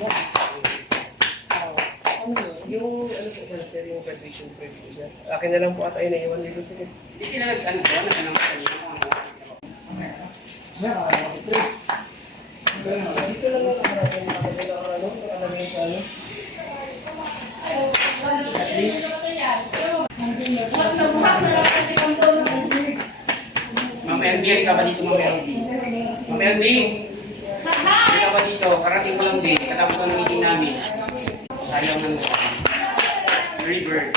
Yung ano po sir, yung graduation preview sir. Akin na lang po ata yun, naiwan dito sir. Hindi sila nag-ano po, nag-anong kanina kung ano. Dito lang ako maraming nakabila ang ano, nakalagay sa ano. Ma'am LB, ka ba dito, Ma'am LB? Ma'am LB! Hindi ka ba dito? Karating ko lang din. Katapos ng meeting namin. Sayang ng river.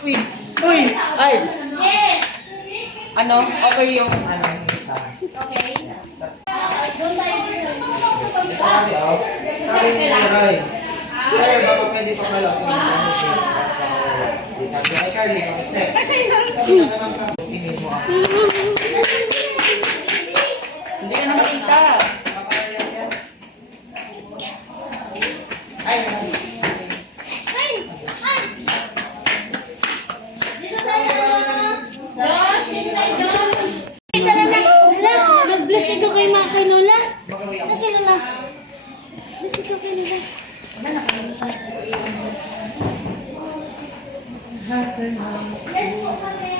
Uy! Uy! Ay! Yes! Ano? Okay yung ano? Okay. Doon tayo Sabi ni Roy. Pero baka pwede pa pala. Sabi kay Carly, sabi na naman ka. Tingin mo ako. Hindi ka na makita. Ay, Ay! Ay! Dito tayo! Josh! Dito tayo, Josh! Dito na na! Lola! Mag-bless ikaw kay mga kay Lola! Ano si Lola? Bless ikaw kay Lola. Bless mo kami!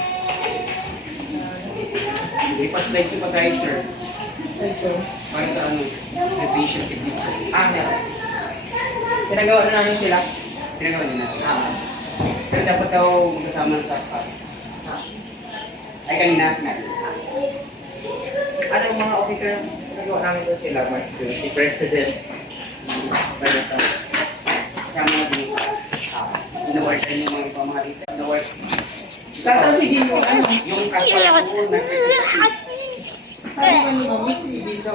Ipa-slide siya pa tayo, sir. Para sa ano, graduation technique, sir. meron. Pinagawa na namin sila. Pinagawa niyo na. Pero dapat daw magkasama sa class. Ay, kanina sinabi. Ano yung mga officer pinagawa namin doon sila? Si President. Kasama na din yung class. In-award rin yung mga ibang mga dito. In-award. Tatantigin yung ano. Yung class pa po, Sabi ko ni Mami, dito.